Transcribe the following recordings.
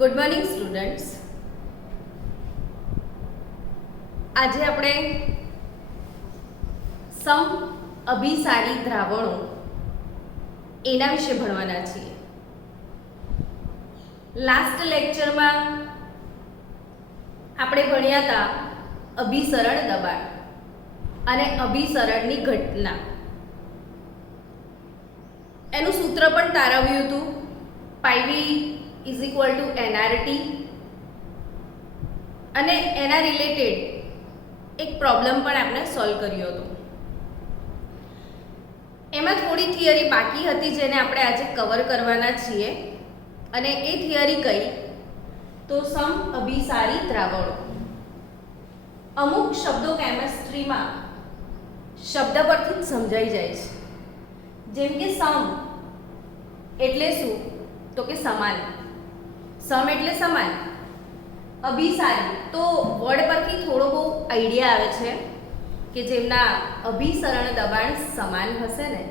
Good morning students. આજે આપણે સમ અભિસારી દ્રાવણો એના વિશે ભણવાના છીએ. લાસ્ટ લેક્ચરમાં આપણે ભણ્યા હતા અભિસરણ દબાણ અને અભિસરણની ઘટના. એનું સૂત્ર પણ તારવ્યું હતું, પાઈવી ઇઝ ઇક્વલ ટુ એનઆરટી, અને એના રિલેટેડ એક પ્રોબ્લેમ પણ આપણે સોલ્વ કર્યો હતો. એમાં થોડી થિયરી બાકી હતી જેને આપણે આજે કવર કરવાના છીએ, અને એ થિયરી કઈ તો સમ અભિસારી દ્રાવણો. અમુક શબ્દો કેમેસ્ટ્રીમાં શબ્દ પરથી જ સમજાઈ જાય છે. જેમ કે સમ એટલે શું તો કે સમાન, સમ એટલે સમાન. અભિસારી તો વર્ડ પરથી થોડો બહુ આઈડિયા આવે છે કે જેમના અભિસરણ દબાણ સમાન હશે ને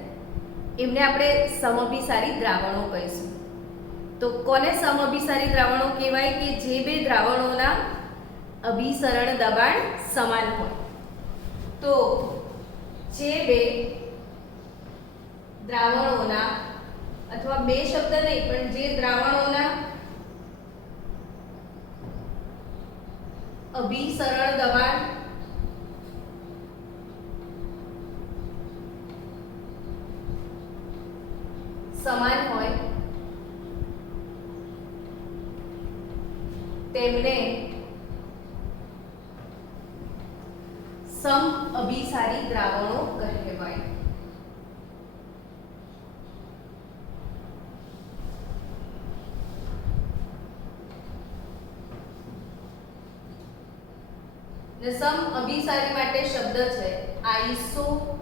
એમને આપણે સમઅભિસારી દ્રાવણો કહીશું. તો કોને સમઅભિસારી દ્રાવણો કહેવાય? કે જે બે દ્રાવણોના અભિસરણ દબાણ સમાન હોય. તો જે બે દ્રાવણોના, અથવા બે શબ્દ નહીં પણ જે દ્રાવણોના અભિસરણ દબાણ સમાન હોય તેમને સમ અભિસારી દ્રાવણો કહેવાય. ને સમ અભિસારી માટે શબ્દ છે આઇસોટોનિક,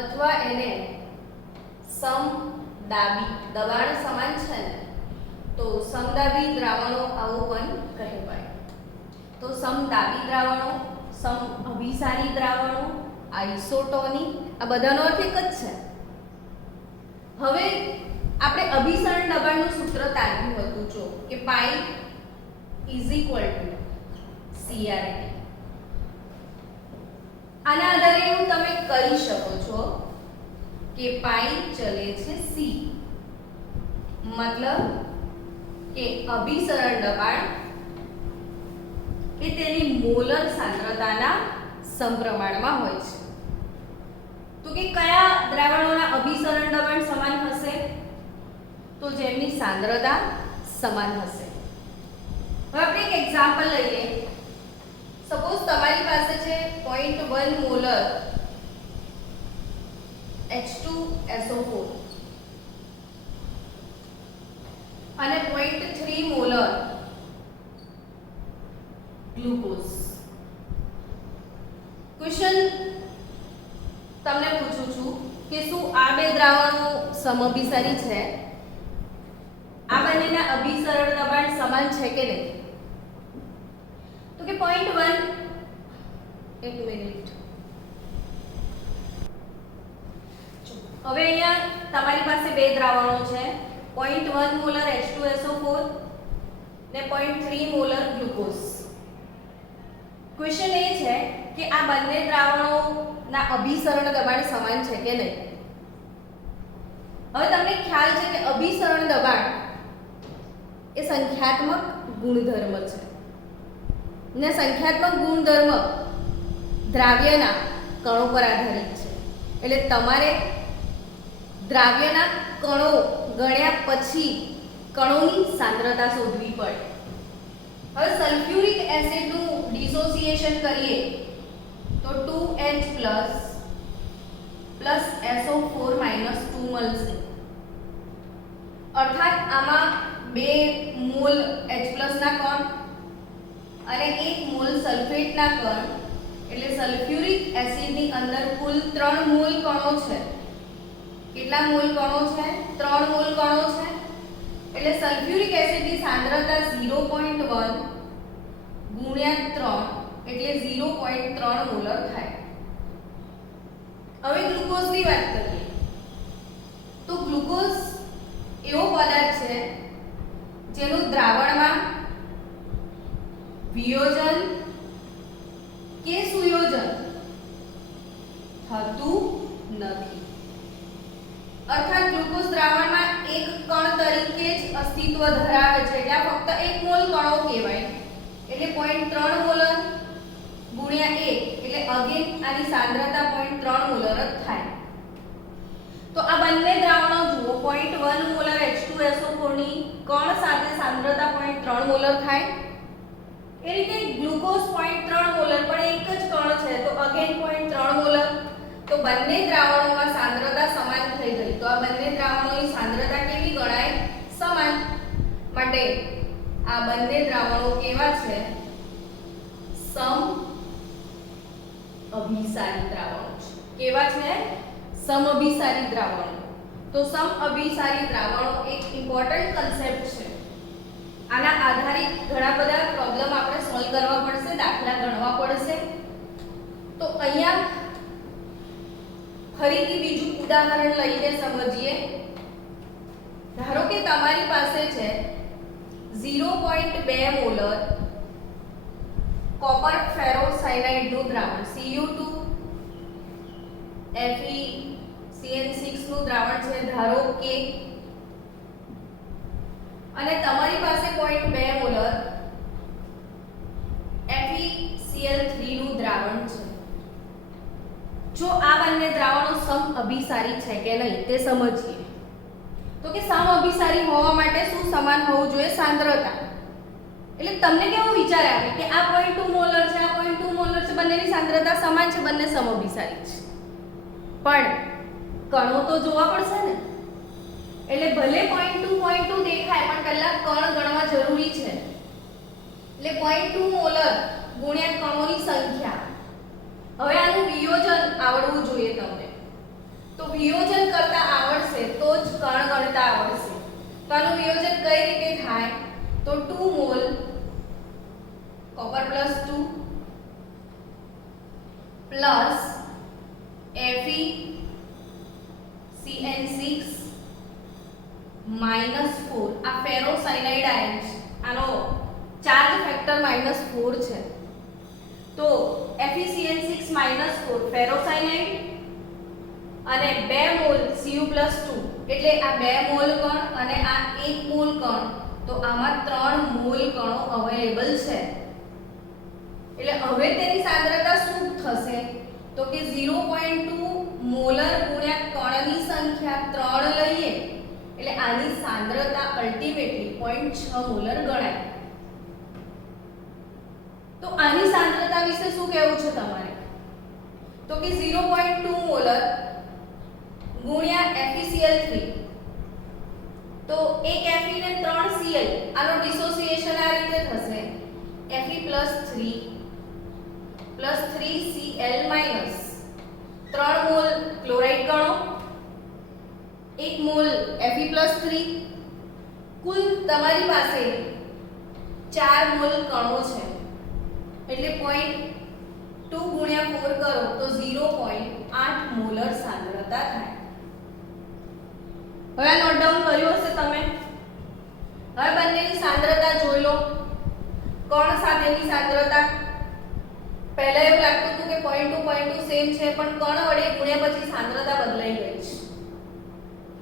અથવા એને સમદાબી. દબાણ સમાન છે ને તો સમદાબી દ્રાવણો આવું પણ કહેવાય. તો સમદાબી દ્રાવણો, સમ અભિસારી દ્રાવણો, આઇસોટોનિક, આ બધાનો અર્થ એક જ છે. હવે આપણે અભિસરણ દબાણનું સૂત્ર તાર્યું હતું જો કે પાઈ ઇઝ ઇક્વલ ટુ સીઆરટી. આના આધારે એવું તમે કરી શકો છો કે પાઈ ચલે છે સી, મતલબ કે અભિસરણ દબાણ એ તેની મોલર સાંદ્રતાના સમપ્રમાણમાં હોય છે. તો કે કયા દ્રાવણોના અભિસરણ દબાણ સમાન હશે? તો જેમની સાંદ્રતા સમાન હશે. હવે આપણે એક એક્ઝામ્પલ લઈએ. સપોઝ તમારી પાસે છે 0.1 મોલર H2SO4 અને 0.3 મોલર ગ્લુકોઝ. ક્વેશ્ચન તમને પૂછું છું કે શું આ બે દ્રાવણો સમઅભિસારી છે? આ બંનેના અભિસરણ દબાણ સમાન છે કે નહીં? તો કે 0.1, એક મિનિટ. હવે અહીંયા તમારી પાસે બે દ્રાવણો છે, 0.1 મોલર H2SO4 ને 0.3 મોલર ગ્લુકોઝ. ક્વેશ્ચન એ છે કે આ બંને દ્રાવણોના અભિસરણ દબાણ સમાન છે કે નહીં? હવે તમને ખ્યાલ છે કે અભિસરણ દબાણ એ સંખ્યાત્મક ગુણધર્મ છે, ને સંખ્યાત્મક ગુણધર્મ દ્રાવ્યના કણો પર આધારિત છે. એટલે તમારે દ્રાવ્યના કણો ગણ્યા પછી કણોની સાંદ્રતા શોધવી પડે. હવે સલ્ફ્યુરિક એસિડનું ડિસોસિએશન કરીએ તો 2H પ્લસ SO4 -2 મળશે. અર્થાત આમાં 2 મોલ H+ ના કણ અને 1 મોલ સલ્ફેટના કણ, એટલે સલ્ફ્યુરિક એસિડની અંદર કુલ 3 મોલ કણો છે. કેટલા મોલ કણો છે? 3 મોલ કણો છે. એટલે સલ્ફ્યુરિક એસિડની સાંદ્રતા 0.1 ગુણ્યા 3 એટલે 0.3 મોલર થાય. હવે ગ્લુકોઝની વાત કરીએ તો ગ્લુકોઝ એ એવો પદાર્થ છે જેનું દ્રાવણમાં વિયોજન કે સુયોજન થતું નથી, અર્થાત ગ્લુકોઝ દ્રાવણમાં એક કણ તરીકે જ અસ્તિત્વ ધરાવે છે, એટલે ફક્ત 1 મોલ કણો કહેવાય, એટલે 0.3 મોલર ગુણ્યા 1 એટલે અગેન આની સાંદ્રતા 0.3 મોલર જ થાય. તો આ બંને દ્રાવણો જુઓ 0.1 મોલર H2SO4 ની કણ સાથે સાંદ્રતા 0.3 મોલર થાય. એ રીતે ગ્લુકોઝ 0.3 મોલર પણ એક જ કણ છે, તો અગેન 0.3 મોલર. તો બંને દ્રાવણોમાં સાંદ્રતા સમાન થઈ ગઈ. તો આ બંને દ્રાવણોની સાંદ્રતા કેવી ગણાય? સમાન. માટે આ બંને દ્રાવણો કેવા છે? સમઅભિસારી દ્રાવણો છે. કેવા છે? સમઅભિસારી દ્રાવણો. તો સમઅભિસારી દ્રાવણો એક ઇમ્પોર્ટન્ટ કન્સેપ્ટ છે. આના આધારિત ઘણા બધા પ્રોબ્લેમ આપણે સોલ્વ કરવા પડશે, દાખલા ગણવા પડશે. તો અહીંયા ફરીથી બીજું ઉદાહરણ લઈને સમજીએ. ધારો કે તમારી પાસે છે 0.2 મોલર કોપર ફેરોસાયનાઇડ નું દ્રાવણ, Cu2 FeCN6 નું દ્રાવણ છે ધારો કે, અને તમારી પાસે 0.2 મોલર FeCl3 નું દ્રાવણ છે. જો આ બંને દ્રાવણો સમઅભિસારી છે કે નહીં તે સમજીએ. તો કે સમઅભિસારી હોવા માટે શું સમાન હોવું જોઈએ? સાંદ્રતા. એટલે તમને કેવો વિચાર આવે કે આ 0.2 મોલર છે, આ 0.2 મોલર છે, બંનેની સાંદ્રતા સમાન છે, બંને સમઅભિસારી છે, પણ કણો તો જોવા પડશે ને. એટલે ભલે 0.2 દેખાય પણ પહેલા કણ ગણવા જરૂરી છે. એટલે 0.2 મોલર ગુણ્યા કણોની સંખ્યા. હવે આનું વિયોજન આવડવું જોઈએ તમને. તો વિયોજન કરતા આવડશે તો જ કણ ગણતા આવડશે. તો આનું વિયોજન કઈ રીતે થાય? તો 2 મોલ કોપર +2 પ્લસ FeCN6 -4. આ ફેરોસાયનાઇડ આયન છે, આનો ચાર્જ ફેક્ટર -4 છે. તો FeCN6 -4 ફેરોસાયનાઇડ અને 2 મોલ Cu+2 એટલે આ 2 મોલ કણ અને આ 1 મોલ કણ. તો આમાં 3 મોલ કણો અવેલેબલ છે. એટલે હવે તેની સાંદ્રતા શું થશે? તો કે 0.2 મોલર ગુણ્યા કણની સંખ્યા 3 લઈએ એટલે આની સાંદ્રતા અલ્ટિમેટલી 0.6 મોલર ગણાય. તો આની સાંદ્રતા વિશે શું કહેવું છે તમારે? તો કે 0.2 મોલર ગુણ્યા FeCl3. તો એક Fe ને 3 Cl, આનો ડિસોસિએશન આ રીતે થશે Fe+3 3Cl-, 3 મોલ ક્લોરાઇડ ગણો, 1 મોલ Fe+3. કુલ તમારી પાસે 4 મોલ કણો છે, એટલે 0.2 ગુણ્યા 4 કરો તો 0.8 મોલર સાંદ્રતા થાય. હવે નોટ ડાઉન કર્યું હશે તમે. હવે બંનેની સાંદ્રતા જોઈ લો. કણ સાથેની સાંદ્રતા પહેલા એવું લાગતું હતું કે 0.2 સેમ છે, પણ કણ વડે ગુણ્યા પછી સાંદ્રતા બદલાઈ ગઈ છે.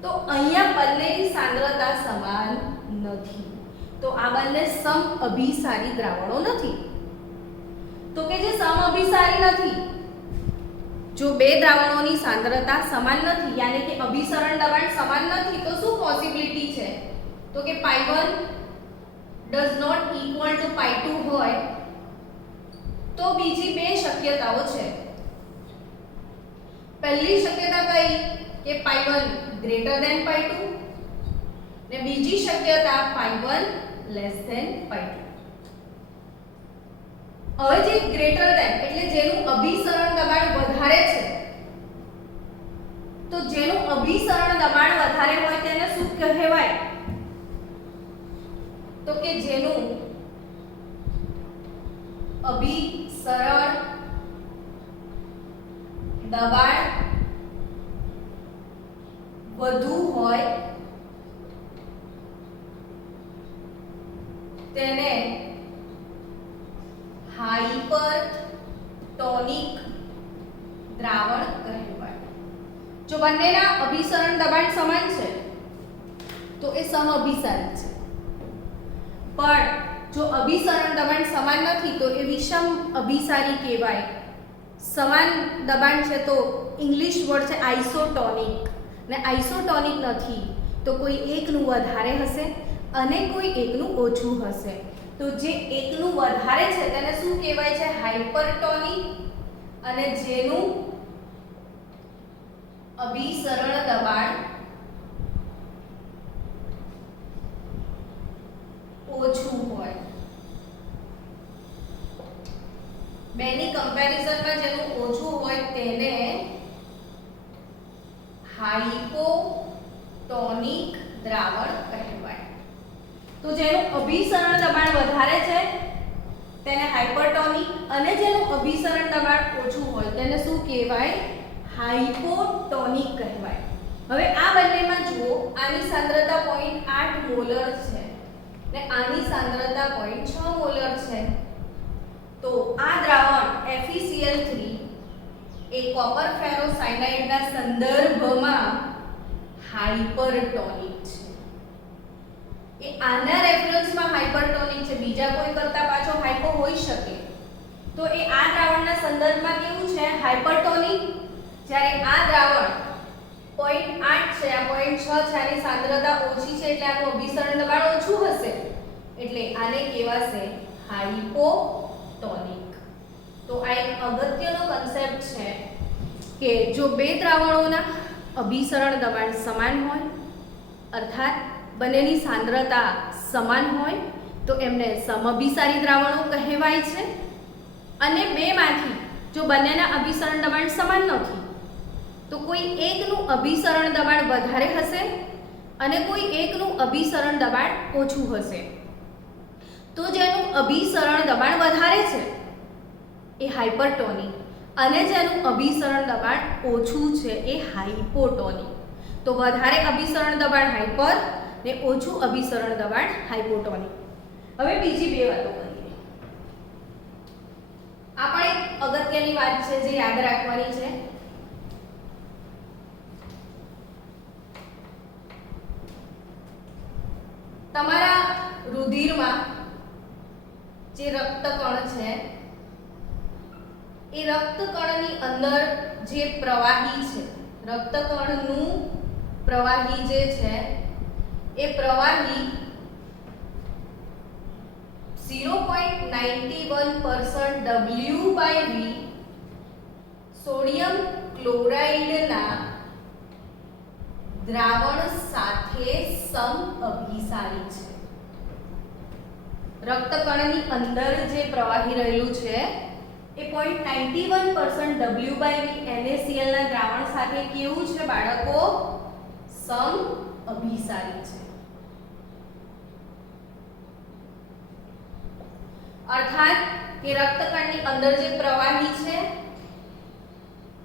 તો અહીંયા બંનેની સાંદ્રતા સમાન નથી. તો આ બંને સમઅભિસારી દ્રાવણો નથી. તો કે જે સમઅભિસારી નથી, જો બે દ્રાવણોની સાંદ્રતા સમાન નથી, યાની કે અભિસરણ દબાણ સમાન નથી, તો શું પોસિબિલિટી છે? તો કે pi1 does not equal to pi2 હોય તો બીજી બે શક્યતાઓ છે. પહેલી શક્યતા કઈ? કે pi1 greater than pi2 ને બીજી શક્યતા pi1 less than pi2. હવે જે ગ્રેટર ધેન એટલે જેનું અભિસરણ દબાણ વધારે છે, તો જેનું અભિસરણ દબાણ વધારે હોય તેને શું કહેવાય? તો કે જેનું અભિસરણ દબાણ વધુ હોય જો બંનેના અભિસરણ દબાણ સમાન છે તો એ સમઅભિસારી છે, પણ જો અભિસરણ દબાણ સમાન નથી તો એ વિષમ અભિસારી કહેવાય. સમાન દબાણ છે તો ઇંગ્લિશ વર્ડ છે આઇસોટોનિક, ને આઇસોટોનિક નથી તો કોઈ એકનું વધારે હશે અને કોઈ એકનું ઓછું હશે. તો જે એકનું વધારે છે તેને શું કહેવાય છે? હાઇપરટોનિક. અને જેનું અભિસરણ દબાણ ઓછું હોય, બેની કમ્પેરિઝનમાં જેનું ઓછું હોય તેને હાઇપોટોનિક દ્રાવણ કહેવાય. તો જેનું અભિસરણ દબાણ વધારે છે તેને હાઇપરટોનિક, અને જેનું અભિસરણ દબાણ ઓછું હોય તેને શું કહેવાય? હાઇપોટોનિક કહેવાય. હવે આ બંનેમાં જુઓ, આની સાંદ્રતા 0.8 મોલર છે ને આની સાંદ્રતા 0.6 મોલર છે. તો આ દ્રાવણ FeCl3 એ કોપર ફેરોસાયનાઇડના સંદર્ભમાં હાઇપરટોનિક છે. એ આના રેફરન્સમાં હાઇપરટોનિક છે, બીજા કોઈ કરતા પાછો હાઇપો હોઈ શકે. તો એ આ દ્રાવણના સંદર્ભમાં કેવું છે? હાઇપરટોનિક. જ્યારે આ દ્રાવણ 0.8 છે, આ 0.6 છે, આની સાંદ્રતા ઓછી છે એટલે આનું અભિસરણ દબાણ ઓછું હશે, એટલે આને કહેવાશે હાઇપોટોનિક. તો આ એક અગત્યનો કન્સેપ્ટ છે કે જો બે દ્રાવણોના અભિસરણ દબાણ સમાન હોય, અર્થાત બંનેની સાંદ્રતા સમાન હોય તો એમને સમઅભિસારી દ્રાવણો કહેવાય છે. અને બેમાંથી જો બંનેના અભિસરણ દબાણ સમાન નથી તો કોઈ એકનું અભિસરણ દબાણ વધારે હશે અને કોઈ એકનું અભિસરણ દબાણ ઓછું હશે. તો જેનું અભિસરણ દબાણ વધારે છે એ હાઇપરટોનિક, અને જેનું અભિસરણ દબાણ ઓછું છે એ હાઇપોટોનિક. તો વધારે અભિસરણ દબાણ હાઇપર ને ઓછું અભિસરણ દબાણ હાઇપોટોનિક. હવે બીજી બે વાતો કરીએ. આ પણ એક અગત્યની વાત છે જે યાદ રાખવાની છે. તમારા રુધિરમાં જે રક્તકણ છે એ રક્તકણની અંદર જે પ્રવાહી છે, રક્તકણનું પ્રવાહી જે છે એ પ્રવાહી 0.91% W/V સોડિયમ ક્લોરાઇડના દ્રાવણ સાથે સમઅભિસારી છે. રક્તકણની અંદર જે પ્રવાહી રહેલું છે એ 0.91% W/V NaCl ના દ્રાવણ સાથે કેવું છે બાળકો? સમઅભિસારી છે. અર્થાત કે રક્તકણની અંદર જે પ્રવાહી છે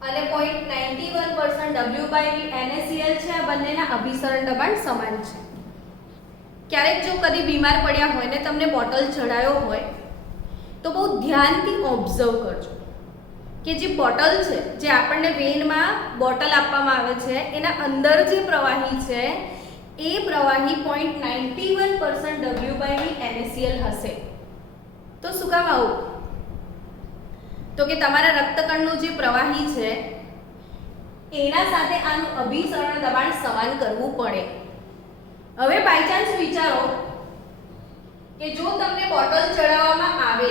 અને 0.91% W/V NaCl છે, આ બંનેના અભિસરણ દબાણ સમાન છે. ક્યારેક જો કદી બીમાર પડ્યા હોય ને તમને બોટલ ચડાયો હોય તો બહુ ધ્યાનથી ઓબ્ઝર્વ કરજો કે જે બોટલ છે, જે આપણને વેનમાં બોટલ આપવામાં આવે છે, એના અંદર જે પ્રવાહી છે એ પ્રવાહી 0.91% W/V NaCl હશે. તો શું કામ આવું? તો કે તમારા રક્તકણનું જે પ્રવાહી છે એના સાથે આનું અભિસરણ દબાણ સમાન કરવું પડે. હવે બાય ચાન્સ વિચારો કે જો તમને બોટલ ચડાવવામાં આવે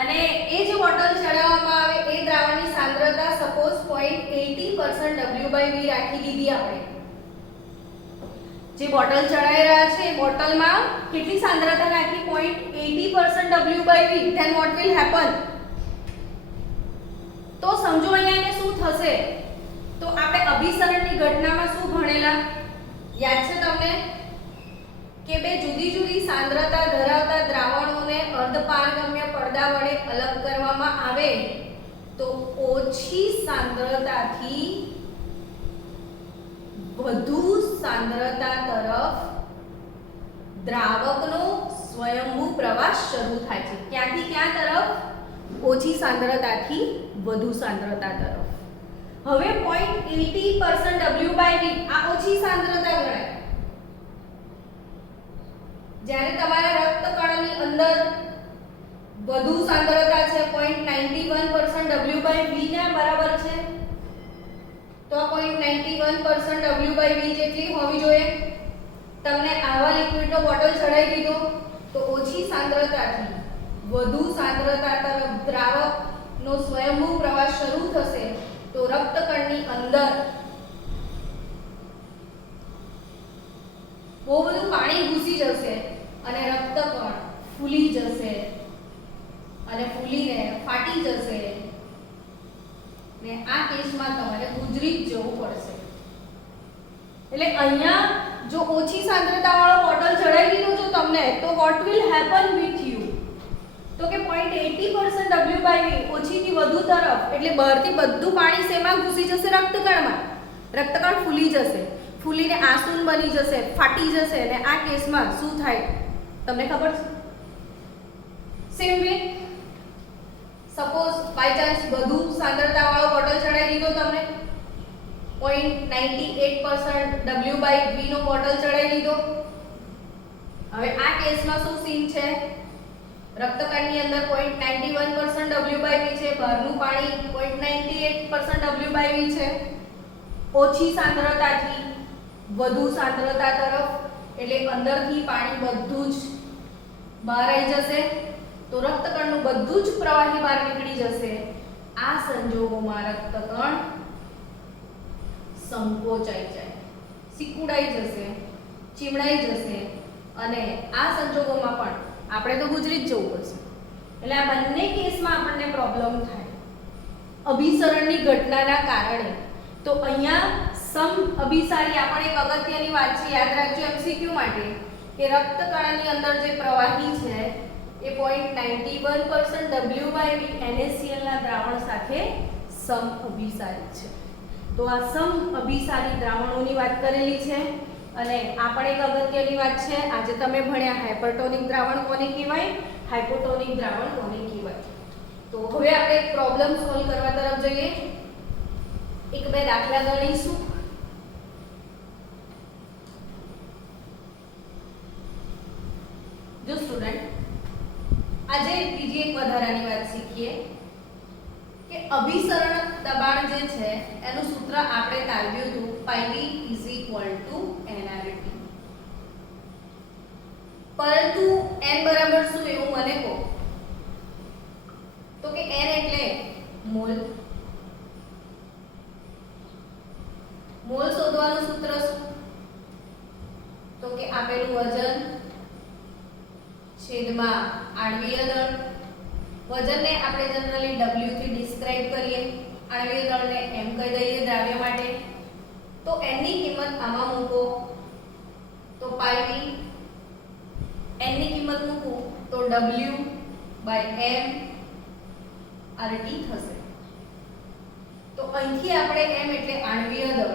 અને એ જે બોટલ ચડાવવામાં આવે એ દ્રાવણની સાંદ્રતા સપોઝ 0.80% W/V રાખી દીધી આપણે. જે બોટલ ચડાઈ રહ્યા છે એ બોટલમાં કેટલી સાંદ્રતા નાખી? 0.80% W/V. then what will happen? તો સમજો અહીંયા શું થશે? તો આપણે અભિસરણની ઘટનામાં શું ભણેલા? યાદ છે તમને કે બે જુદી જુદી સાંદ્રતા ધરાવતા દ્રાવણોને અર્ધપારગમ્ય પડદા વડે અલગ કરવામાં આવે તો ઓછી સાંદ્રતાથી વધુ સાંદ્રતા તરફ દ્રાવકનો સ્વયંભૂ પ્રવાહ શરૂ થાય છે. ક્યાંથી ક્યાં તરફ? ઓછી સાંદ્રતાથી વધુ સાંદ્રતા તરફ. હવે 0.80% W/V આ ઓછી સાંદ્રતા ગણાય. જ્યારે તમારા રક્તકણની અંદર વધુ સાંદ્રતા છે 0.91% W/V ના બરાબર છે, તો 0.91% W/V જેટલી હોવી જોઈએ. તમને આવા લિક્વિડનો બોટલ ચડાવી દીધો તો ઓછી સાંદ્રતાથી વધુ સાંદ્રતા તરફ દ્રાવકનો સ્વયંભૂ પ્રવાહ શરૂ થશે, તો રક્તકણની અંદર બહુ બધું પાણી ઘૂસી જશે અને રક્તકણ ફૂલી જશે અને ફૂલીને ફાટી જશે ને આ કેસમાં તમારે ગુજરી જ જવું પડશે. એટલે અહીંયા જો ઓછી સાંદ્રતા વાળો બોટલ ચડાવી દીધો છો તમને, તો what will happen with you, તો કે 0.80% W/V ઓછીથી વધુ તરફ, એટલે બહારથી બધું પાણી શેમાં ઘૂસી જશે? રક્તકણમાં. રક્તકણ ફૂલી જશે, ફૂલીને આસુન બની જશે, ફાટી જશે અને આ કેસમાં શું થાય તમને ખબર છે? Same way suppose by chance વધુ સાંદ્રતા વાળો બોટલ ચડાવી દીધો તમને, 0.98% W/V નો બોટલ ચડાવી દીધો. હવે આ કેસમાં શું સીન છે? રક્તકણની અંદર 0.91% W/V છે, બહારનું પાણી 0.98% W/V છે. ઓછી સાંદ્રતાથી વધુ સાંદ્રતા તરફ, એટલે અંદરથી પાણી બધું જ બહાર આવી જશે, તો રક્તકણનું બધું જ પ્રવાહી બહાર નીકળી જશે. આ સંજોગોમાં રક્તકણ સંકોચાઈ જાય, સિકુડાઈ જશે, ચીમડાઈ જશે અને આ સંજોગોમાં પણ આપણે તો ગુજરી જ જવું પડશે. એટલે આ બંને કેસમાં આપણને પ્રોબ્લેમ થાય અભિસરણની ઘટનાના કારણે. તો અહીંયા સમઅભિસારી આપણે એક અગત્યની વાત છે, યાદ રાખજો MCQ માટે, કે રક્તકણની અંદર જે પ્રવાહી છે એ 0.91% W/V NaCl ના દ્રાવણ સાથે સમઅભિસારી છે. તો આ સમઅભિસારી દ્રાવણોની વાત કરેલી છે. અને આ પણ એક અગત્યની વાત છે, આજે તમે ભણ્યા હાઇપરટોનિક દ્રાવણ કોને કહેવાય, હાઇપોટોનિક દ્રાવણ કોને કહેવાય. તો હવે આપણે એક પ્રોબ્લેમ સોલ્વ કરવા તરફ જઈએ. એક બે દાખલા ગણીશું. જો સ્ટુડન્ટ, આજે બીજી એક વધારાની વાત શીખીએ કે અભિસરણ દબાણ જે છે એનું સૂત્ર આપણે તારવ્યું હતું, πV = nRT. પરંતુ n બરાબર શું એવું મને કહો, તો કે n એટલે મોલ. મોલ શોધવાનું સૂત્ર શું? તો કે આપેલું વજન છેદમાં આણ્વીય દળ. વજનને આપણે જનરલી W થી ડિસ્ક્રાઇબ કરીએ, આણ્વીય દળને m કહી દઈએ દ્રાવ્ય માટે. તો n ની કિંમત આમાં મૂકો તો πV, n ની કિંમત મૂકું તો W/m/RT થશે. તો અહીંથી આપણે m એટલે આણ્વીય દળ,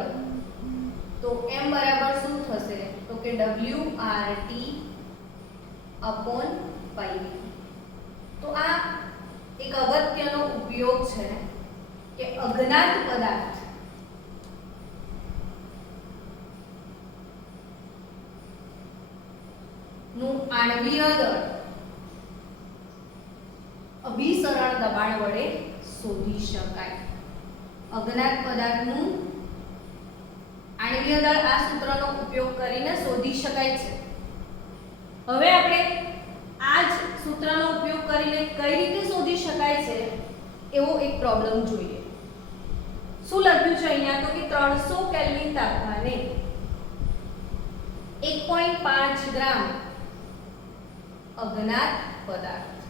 તો m બરાબર શું થશે? તો કે WRT/πV. તો આ એક અગત્યનો ઉપયોગ છે કે અજ્ઞાત પદાર્થ નું આણ્વીય દળ અભિસરણ દબાણ વડે શોધી શકાય. અજ્ઞાત પદાર્થનું આણ્વીય દળ આ સૂત્રનો ઉપયોગ કરીને શોધી શકાય છે. હવે આપણે આ જ સૂત્રનો ઉપયોગ કરીને કઈ રીતે શોધી શકાય છે એવો એક પ્રોબ્લેમ જોઈએ. શું લખ્યું છે અહીંયા? તો કે 300 કેલ્વિન તાપમાને 1.5 ગ્રામ અજ્ઞાત પદાર્થ.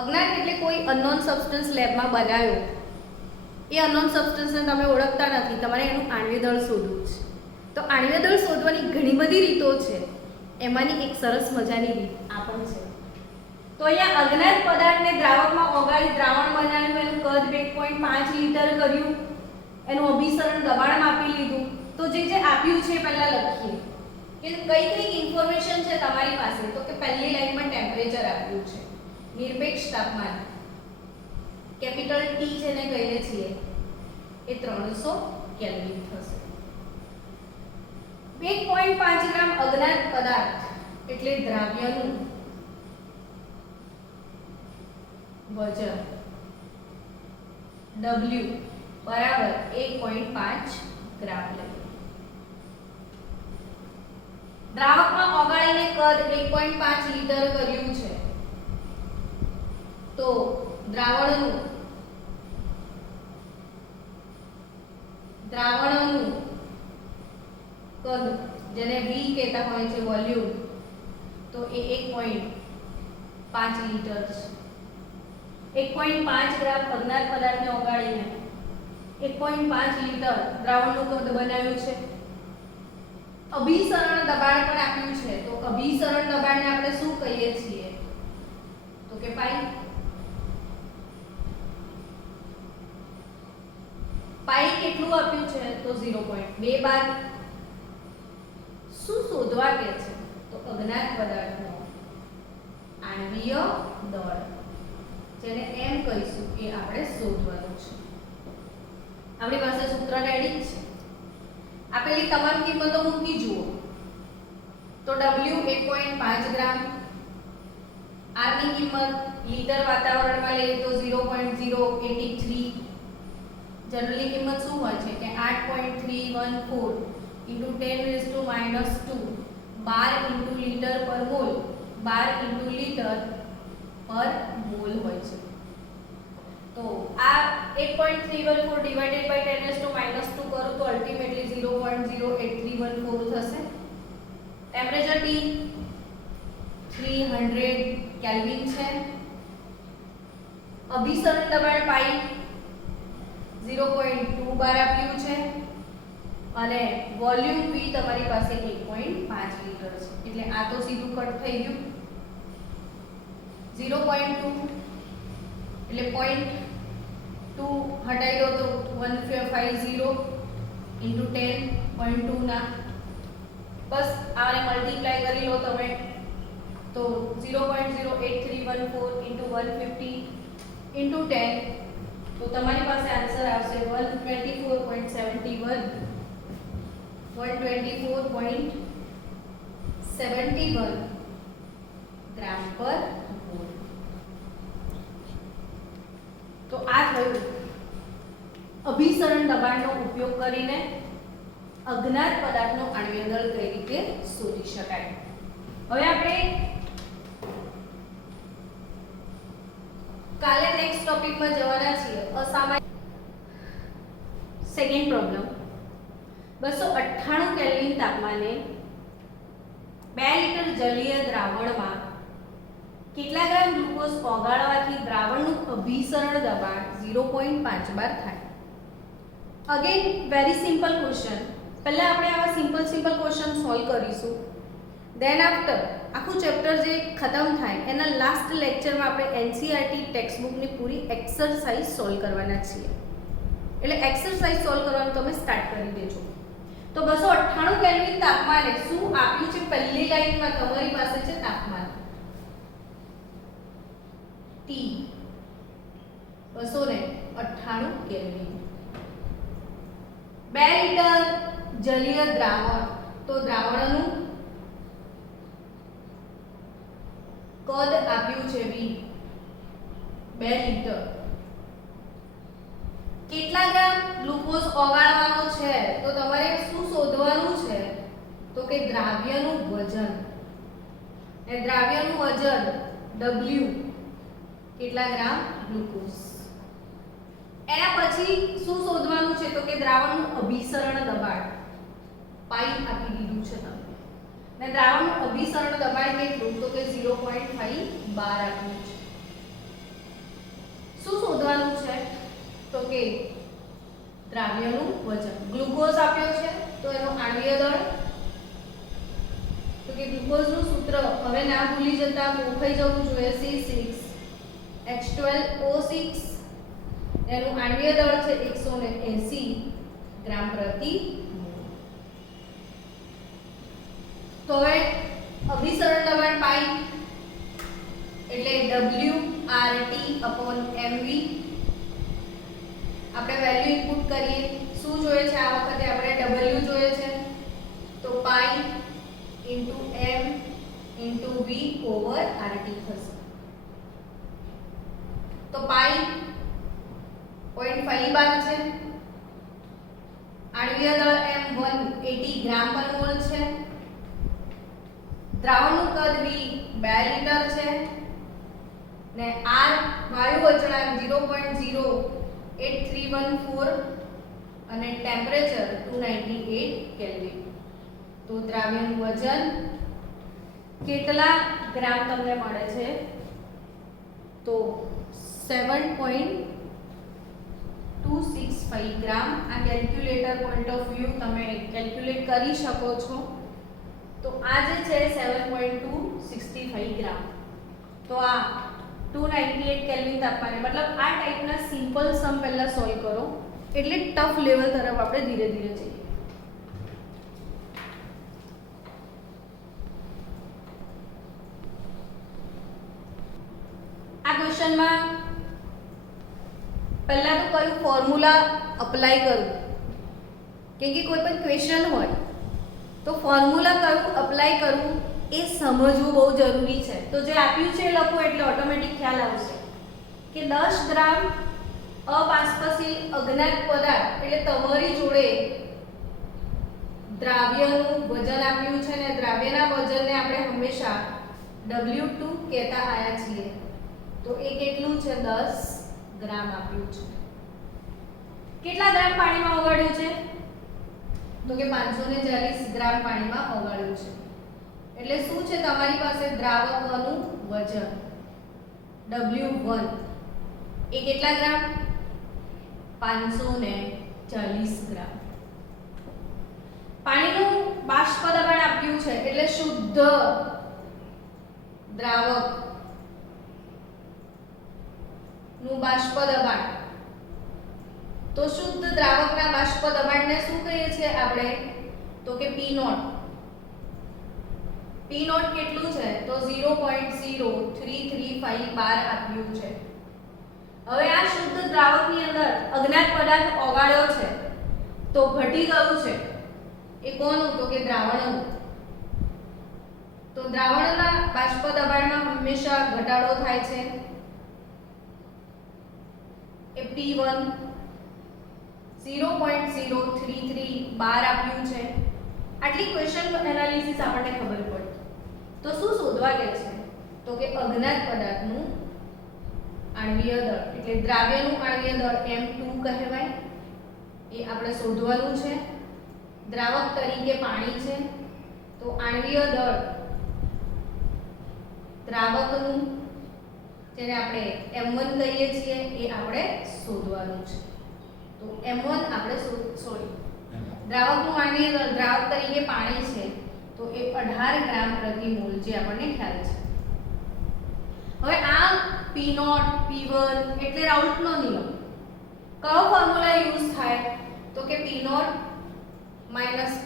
અજ્ઞાત એટલે કોઈ અનનોન સબસ્ટન્સ લેબમાં બનાવ્યો, એ અનનોન સબસ્ટન્સને તમે ઓળખતા નથી, તમારે એનું આણ્વીય દળ શોધવું છે. તો આણ્વીય દળ શોધવાની ઘણી બધી રીતો છે, એમાંની એક સરસ મજાની રીત આ પણ છે. તો અહીંયા અજ્ઞાત પદાર્થને દ્રાવકમાં ઓગાળી દ્રાવણ બનાવ્યું, એનું કદ 1.5 લીટર કર્યું, એનું અભિસરણ દબાણ માપી લીધું. તો જે આપ્યું છે પહેલા લખીએ કે કઈ કઈ ઇન્ફોર્મેશન છે તમારી પાસે. તો કે પહેલી લાઈનમાં ટેમ્પરેચર આપ્યું છે, નિરપેક્ષ તાપમાન કેપિટલ T જેને કહીએ છીએ, એ 300 કેલ્વિન થશે. 1.5 ગ્રામ અજ્ઞાત પદાર્થ એટલે દ્રાવ્યનું વજન W બરાબર 1.5 ગ્રામ લઈએ. દ્રાવકમાં ઓગાળીને કદ 1.5 લીટર કર્યું છે તો દ્રાવણનું કદ જેને V કહેતા હોય છે વોલ્યુમ તો એ 1.5 લીટર છે. 1.5 ગ્રામ અજ્ઞાત પદાર્થને ઓગાળીને 1.5 લીટર દ્રાવણનું કદ બનાવ્યું છે. અભિસરણ દબાણ પણ આપ્યું છે તો અભિસરણ દબાણને આપણે શું કહીએ છીએ તો કે પાઈ. પાઈ કેટલું આપ્યું છે તો 0.2 બાર. શું શોધવા કે છે તો અજ્ઞાત પદાર્થનો આણ્વીય દળ જેને એમ કહીશું એ આપણે શોધવાનું છે. આપણી પાસે સૂત્ર રેડી છે. આપેલી તમામ કિંમતો મૂકી જુઓ તો W 1.5 ગ્રામ, R ની કિંમત લીટર વાતાવરણમાં લઈએ તો 0.083, જનરલી કિંમત શું હોય છે કે 8.314 into 10⁻², બાર into લીટર પર મોલ, બાર into લીટર પર મોલ હોય છે. તો આ 8.314 divided by 10⁻² કરું તો અલ્ટિમેટલી 0.08314 થશે. ટેમ્પરેચર T 300 કેલ્વિન છે. અભિસરણ દબાણ પાઈ 0.2 બાર આપ્યું છે અને વોલ્યુમ V તમારી પાસે 1.5 લીટર છે એટલે આ તો સીધું કટ થઈ ગયું. 0.2 એટલે 0.2 હટાઈ દો તો 150 into 10.2 ના બસ આને મલ્ટીપ્લાય કરી લો તમે તો 0.08314 into 150 into 10 તો તમારી પાસે આન્સર આવશે 124.71 ગ્રામ પર મોલ. તો આ થયું અભિસરણ દબાણનો ઉપયોગ કરીને અજ્ઞાત પદાર્થનો આણ્વીય દળ કઈ રીતે શોધી શકાય. હવે આપણે કાલે નેક્સ્ટ ટોપિકમાં જવાના છીએ અસામાન્ય. સેકન્ડ પ્રોબ્લેમ 298 કેલ્વિન તાપમાને 2 લીટર જલીય દ્રાવણમાં કેટલા ગ્રામ ગ્લુકોઝ ઓગાળવાથી દ્રાવણનું અભિસરણ દબાણ 0.5 બાર થાય. Again very simple question. પહેલા આપણે આવા સિમ્પલ ક્વેશ્ચન સોલ્વ કરીશું. ધેન આફ્ટર આખું ચેપ્ટર જે ખતમ થાય એના લાસ્ટ લેક્ચરમાં આપણે એનસીઈઆરટી ટેક્સ્ટ બુકની પૂરી એક્સરસાઇઝ સોલ્વ કરવાના છીએ. એટલે એક્સરસાઇઝ સોલ્વ કરવાનું તમે સ્ટાર્ટ કરી દેજો. તો 298 કેલ્વિન તાપમાને શું આપ્યું છે પહેલી લાઈનમાં તમારી પાસે છે તાપમાન T 298 કેલ્વિન. 2 લીટર જલીય દ્રાવણ તો દ્રાવણનું કદ આપ્યું છે V 2 લીટર. કેટલા ગ્રામ ગ્લુકોઝ ઓગાળવાનો છે તો તમારે શું શોધવાનું છે તો કે દ્રાવ્યનું વજન. એ દ્રાવ્યનું વજન W કેટલા ગ્રામ ગ્લુકોઝ. એના પછી શું શોધવાનું છે તો કે દ્રાવણનું અભિસરણ દબાણ પાઈ આપી દીધું છે તમને ને દ્રાવણનું અભિસરણ દબાણ કેટલું તો કે 0.5 બાર આપ્યું છે. શું શોધવાનું છે તો કે દ્રાવ્યનું વજન. ગ્લુકોઝ આપ્યો છે તો એનો આણ્વીય દળ તો કે ગ્લુકોઝનું સૂત્ર હવે ના ભૂલી જતા ગોખાઈ જવું જોઈએ C6H12O6 એનું આણ્વીય દળ છે 180 ગ્રામ પ્રતિ મોલ. તો હવે અભિસરણ દબાણ પાઈ એટલે WRT/mv આપણે વેલ્યુ ઇનપુટ કરીએ. શું જોઈએ છે આ વખતે? આપણે W જોઈએ છે, તો પાઈ into m into v over RT થશે. તો પાઈ 0.5 બાર છે. આણ્વીય દળ m 180 ગ્રામ પર મોલ છે. દ્રાવણનું કદ v 2 લિટર છે ને r વાયુ અચળાંક 0.08314 અને ટેમ્પરેચર 298 કેલ્વિન. તો દ્રાવ્યનું વજન કેટલા ગ્રામ તમને મળે છે? તો 7.265 ગ્રામ. આ કેલ્ક્યુલેટર પોઈન્ટ ઓફ વ્યૂ તમે કેલ્ક્યુલેટ કરી શકો છો. તો આ જે છે 7.265 ગ્રામ. તો આ 298 કેલ્વિન તાપમાને, મતલબ આ ટાઈપના સિમ્પલ સમ પહેલા સોલ્વ કરો એટલે ટફ લેવલ તરફ આપણે ધીરે ધીરે જઈએ. આ ક્વેશ્ચનમાં પહેલા તો કયું ફોર્મ્યુલા અપ્લાય કરું, કેમ કે કોઈ પણ ક્વેશ્ચન હોય તો ફોર્મ્યુલા કયું અપ્લાય કરવું એ સમજવું બહુ જરૂરી છે. તો જે આપ્યું છે એ લખો એટલે ઓટોમેટિક ખ્યાલ આવશે કે 10 ગ્રામ અબાષ્પશીલ અજ્ઞાત પદાર્થ એટલે તમારી જોડે દ્રાવ્યનું વજન આપ્યું છે ને દ્રાવ્યના વજનને આપણે હંમેશા W2 કહેતા આયા છીએ. તો એ કેટલું છે? 10 ગ્રામ આપ્યું છે. કેટલા ગ્રામ પાણીમાં ઓગાળ્યું છે? તો કે 540 ગ્રામ પાણીમાં ઓગાળ્યું છે. એટલે શું છે તમારી પાસે? દ્રાવકનું વજન W1 એ કેટલા ગ્રામ? 540 ગ્રામ. પાણીનું બાષ્પ દબાણ આપ્યું છે એટલે શુદ્ધ દ્રાવક નું બાષ્પ દબાણ. તો શુદ્ધ દ્રાવકના બાષ્પ દબાણને શું કહીએ છીએ આપણે? તો કે P0. P0 કેટલું છે? તો 0.0335 બાર આપ્યું છે. હવે આ શુદ્ધ દ્રાવકની અંદર અજ્ઞાત પદાર્થ ઓગાળ્યો છે તો ઘટી ગયું છે. એ કોનું? તો કે દ્રાવણનું. તો દ્રાવણના બાષ્પ દબાણમાં હંમેશા ઘટાડો થાય છે. એ P1 0.033 બાર આપ્યું છે. આટલી ક્વેશ્ચન એનાલિસિસ આપણને ખબર પડે. તો શું શોધવા કે છે? તો કે અજ્ઞાત પદાર્થનું આણ્વીય દળ એટલે દ્રાવ્યનું આણ્વીય દળ M2 કહેવાય. એ આપણે શોધવાનું છે. દ્રાવક તરીકે પાણી છે તો આણ્વીય દળ દ્રાવકનું જેને આપણે M1 કહીએ છીએ એ આપણે શોધવાનું છે. તો M1 આપણે દ્રાવકનું આણ્વીય દળ દ્રાવક તરીકે પાણી છે તો એ 18 ગ્રામ પ્રતિ મોલ જે આપણને ખ્યાલ છે. હવે આ P0 P1 એટલે રાઉલ્ટનો નિયમ. કયો ફોર્મ્યુલા યુઝ થાય? તો કે P0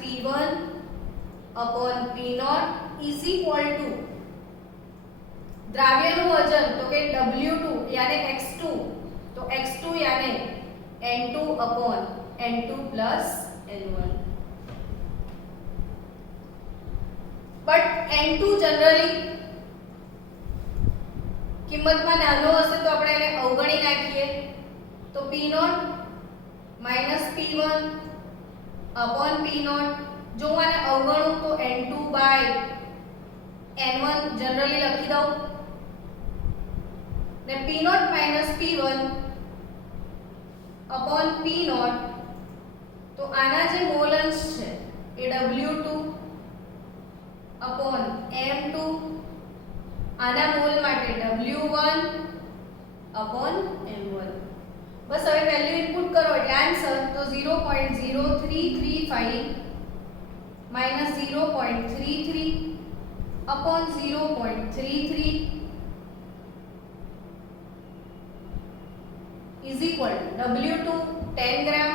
P1 P0 is equal to દ્રાવ્યનું વજન તો કે W2 यानी X2 તો X2 यानी N2 N2 N1. But N2 generally કિંમતમાં નાનો હશે તો આપણે એને અવગણી નાખીએ. તો P0 P1 P0 જો આને અવગણું તો N2 N1 જનરલી લખી દઉં ને P0 P1 P0 તો આના જે મોલ અંશ છે એ W2 M2 આના મોલ માટે W1 M1. બસ હવે વેલ્યુ ઇનપુટ કરો એટલે આન્સર તો 0.0335 -0.33 0.33 is equal to W2 10 gram,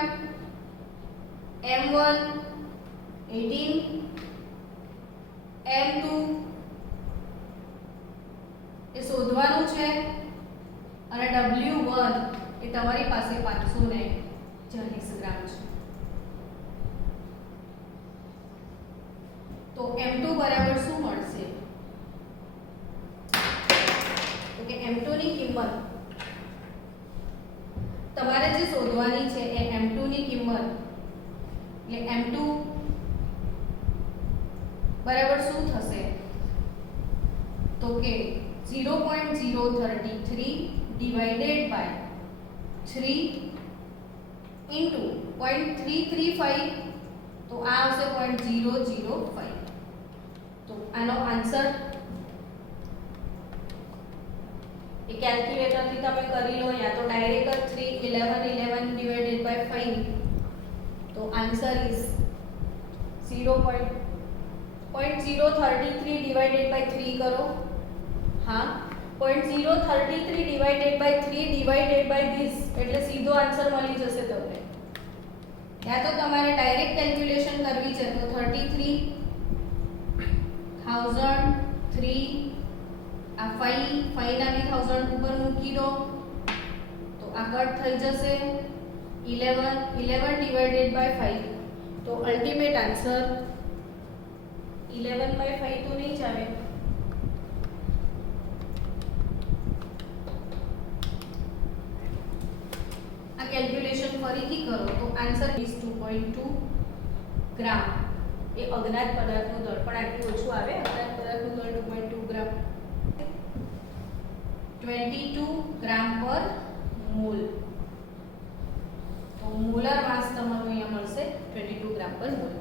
M1 18, M2 એ શોધવાનું છે અને W1 એ તમારી પાસે 540 40 ગ્રામ છે. તો m2 બરાબર શું મળશે? તો કે m2 ની કિંમત તમારે જે શોધવાની છે એ m2 ની કિંમત એટલે m2 બરાબર શું થશે? તો કે 0.033 ડિવાઇડેડ બાય 3 ઇન્ટુ 0.335 તો આ આવશે 0.005. તો આનો આન્સર એ કેલ્ક્યુલેટરથી તમે કરી લો યા તો ડાયરેક્ટ 3 11 11 ડિવાઇડેડ બાય 5 તો આન્સર ઇઝ 0.033 ડિવાઇડેડ બાય 3 કરો. હા 0.033 divided by 3 divided by this એટલે સીધો આન્સર મળી જશે તમને. યા તો તમારે ડાયરેક્ટ કેલ્ક્યુલેશન કરવી છે તો 33,003 આ 5 ના બી 1000 ઉપર મૂકી દો તો આ કટ થઈ જશે 11 ડિવાઇડેડ બાય 5 તો અલ્ટિમેટ આન્સર 11 બાય 5 તો નહીં જ આવે. આ કેલ્ક્યુલેશન ફરીથી કરો તો આન્સર ઇઝ 2.2 ગ્રામ. એ અજ્ઞાત પદાર્થનું દળ પણ આટલું ઓછું આવે. અજ્ઞાત પદાર્થનું દળ 2.2 ગ્રામ 22 ગ્રામ પર મોલ. તો મોલર માસ તમારું અહીંયા મળશે 22 ગ્રામ પર મોલ.